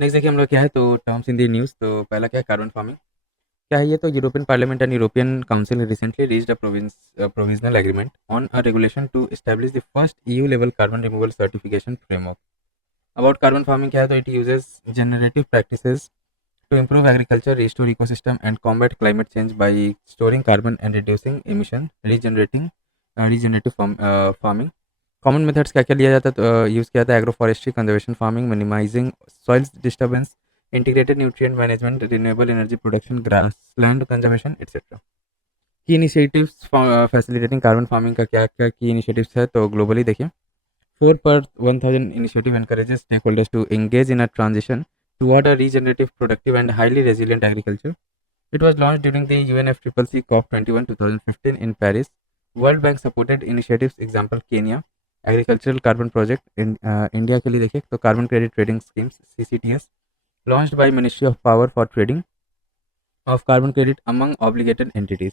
Next देखिए हम लोग क्या है तो टर्म्स इन दी न्यूज़। तो पहला क्या है कार्बन फार्मिंग। क्या है ये तो European Parliament and European Council recently reached a provisional agreement on a regulation to establish the first EU level carbon removal certification framework. About carbon farming क्या है तो it uses generative practices to improve agriculture, restore ecosystem, and combat climate change by storing carbon and reducing emission, regenerative farming. Common methods क्या क्या लिया जाता है use किया जाता है agroforestry conservation farming minimizing soil disturbance integrated nutrient management renewable energy production grassland conservation etcetera. की initiatives facilitating carbon farming का क्या क्या की इनिशिएटिव्स है तो ग्लोबली देखिए 4 per 1000 initiative encourages stakeholders to engage in a transition toward a regenerative, productive, and highly resilient agriculture. It was launched during the UNFCCC COP21 2015 in Paris. World Bank supported initiatives, example Kenya, Agricultural Carbon Project in India के लिए देखिए तो Carbon Credit Trading Schemes (CCTS) launched by Ministry of Power for Trading of Carbon Credit among obligated entities.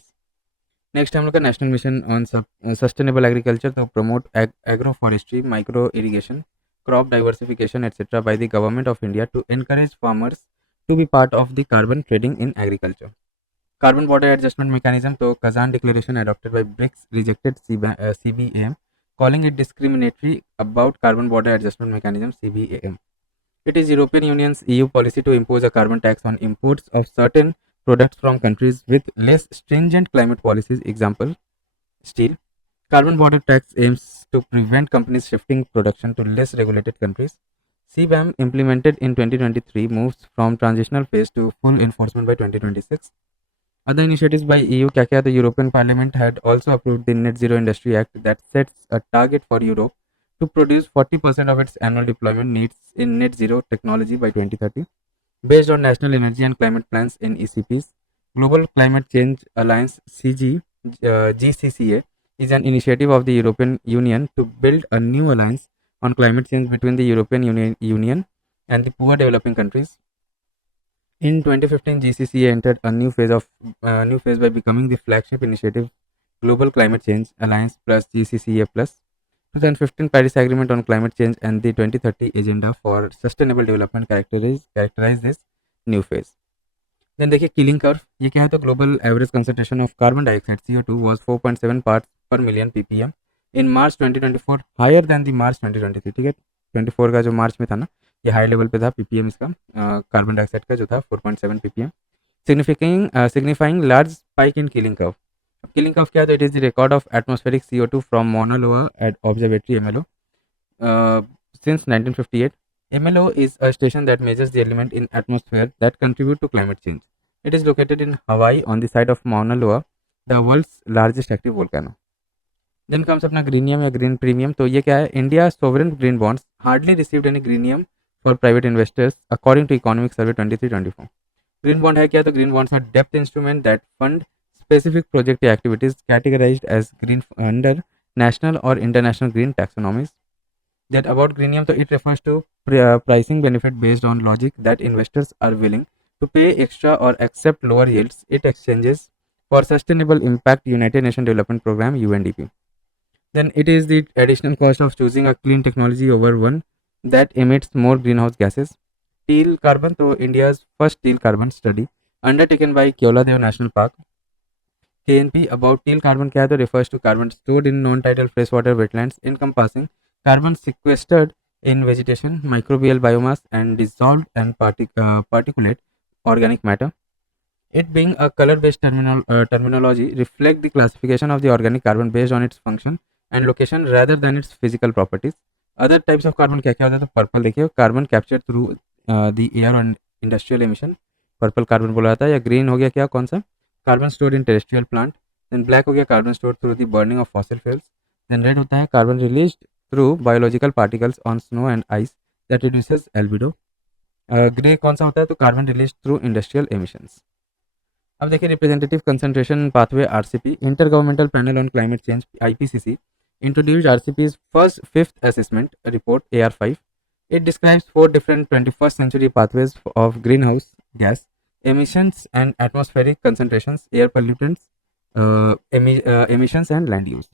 Next हम लोग का national mission on sustainable agriculture to promote agro forestry micro irrigation crop diversification etcetera by the government of India to encourage farmers to be part of the carbon trading in agriculture. Carbon border adjustment mechanism तो Kazan declaration adopted by BRICS rejected CBAM calling it discriminatory about carbon border adjustment mechanism CBAM. It is European Union's EU policy to impose a carbon tax on imports of certain products from countries with less stringent climate policies. Example, steel. Carbon border tax aims to prevent companies shifting production to less regulated countries. CBAM implemented in 2023 moves from transitional phase to full enforcement by 2026. Other initiatives by EU क्या क्या the European Parliament had also approved the Net Zero Industry Act that sets a target for Europe to produce 40% of its annual deployment needs in net zero technology by 2030 based on national energy and climate plans in ECPs. Global Climate Change Alliance GCCA is an initiative of the European Union to build a new alliance on climate change between the Union and the poor developing countries. In 2015, GCCA entered a new phase by becoming the flagship initiative Global Climate Change Alliance plus GCCA plus. 2015 Paris Agreement on Climate Change and the 2030 Agenda for Sustainable Development characterize this new phase. Then देखिए killing curve ये क्या है तो global average concentration of carbon dioxide CO2 was 4.7 parts per million ppm in March 2024 higher than the March 2023। ठीक है 24 का जो मार्च में था ना ये हाई लेवल पे था पीपीएम इसका कार्बन डाइऑक्साइड का जो था 4.7 ppm signifying large spike in killing curve। अब killing curve क्या है तो it is the record of atmospheric CO2 from Mauna Loa at observatory MLO since 1958। MLO is a station that measures the element in atmosphere that contribute to climate change. It is located in Hawaii on the site of Mauna Loa, the world's largest active volcano। Then comes अपना greenium या green premium तो ये क्या है India sovereign green bonds hardly received any greenium for private investors according to economic survey 23-24। Green bond है क्या तो green bonds are डेप्थ instrument that fund specific project activities categorized as green under national or international green taxonomies। That about greenium so it refers to pricing benefit based on logic that investors are willing to pay extra or accept lower yields it exchanges for sustainable impact United Nations Development Program UNDP। Then it is the additional cost of choosing a clean technology over one that emits more greenhouse gases। Teal carbon तो India's first teal carbon study undertaken by Keoladeo National Park KNP about teal carbon क्या है तो refers to carbon stored in non-tidal freshwater wetlands encompassing carbon sequestered in vegetation, microbial biomass, and dissolved and particulate organic matter। It being a color-based terminology reflect the classification of the organic carbon based on its function and location rather than its physical properties। Other types of carbon क्या क्या होता है तो purple देखिए carbon capture through the air और industrial emission purple carbon बोला जाता है। या ग्रीन हो गया क्या कौन सा carbon stored in terrestrial plant. Then black हो गया carbon stored through the burning of fossil fuels. Then red होता है carbon release through biological particles on snow and ice that reduces albedo. Grey कौन सा होता है तो carbon release through industrial emissions. अब देखिए representative concentration pathway RCP intergovernmental panel on climate change IPCC introduced RCP's first fifth assessment report AR5। It describes 4 different 21st century pathways of greenhouse gas emissions and atmospheric concentrations, air pollutants, emissions and land use।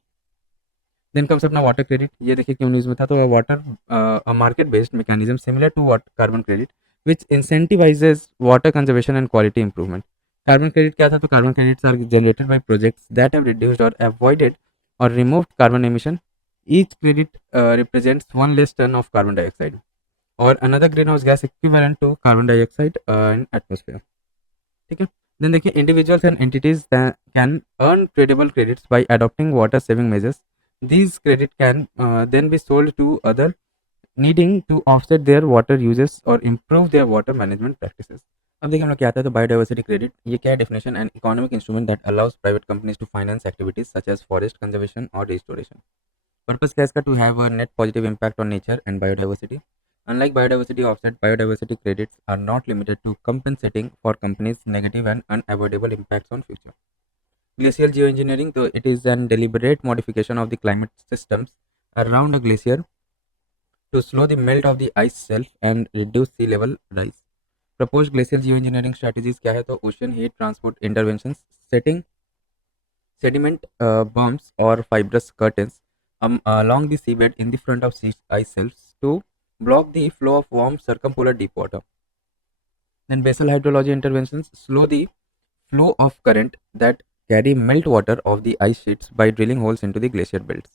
Then comes अपना water credit ये देखिए क्यों news में था तो water market based mechanism similar to what carbon credit which incentivizes water conservation and quality improvement. Carbon credit क्या था? तो carbon credits are generated by projects that have reduced or avoided or removed carbon emission. Each credit represents one less ton of carbon dioxide or another greenhouse gas equivalent to carbon dioxide in atmosphere. ठीक है. Then देखिए, individuals and entities that can earn tradable credits by adopting water saving measures. These credit can then be sold to other needing to offset their water uses or improve their water management practices. अब देखिए हम लोग क्या आता है, तो biodiversity credit ये क्या है? Definition and economic instrument that allows private companies to finance activities such as forest conservation और रिस्टोरेशन. पर्पस क्या है इसका? To have a net positive impact on nature and biodiversity. Unlike biodiversity offset, biodiversity credits are not limited to compensating for companies' negative and unavoidable impacts on future. Glacial geoengineering, though it is an deliberate modification of the climate systems around a glacier to slow the melt of the ice shelf and reduce sea level rise. Proposed glacial geoengineering strategies क्या है? तो ocean heat transport interventions, setting sediment bombs or fibrous curtains along the seabed in the front of sea ice shelves to block the flow of warm circumpolar deep water. Then basal hydrology interventions slow the flow of current that carry melt water of the ice sheets by drilling holes into the glacier belts.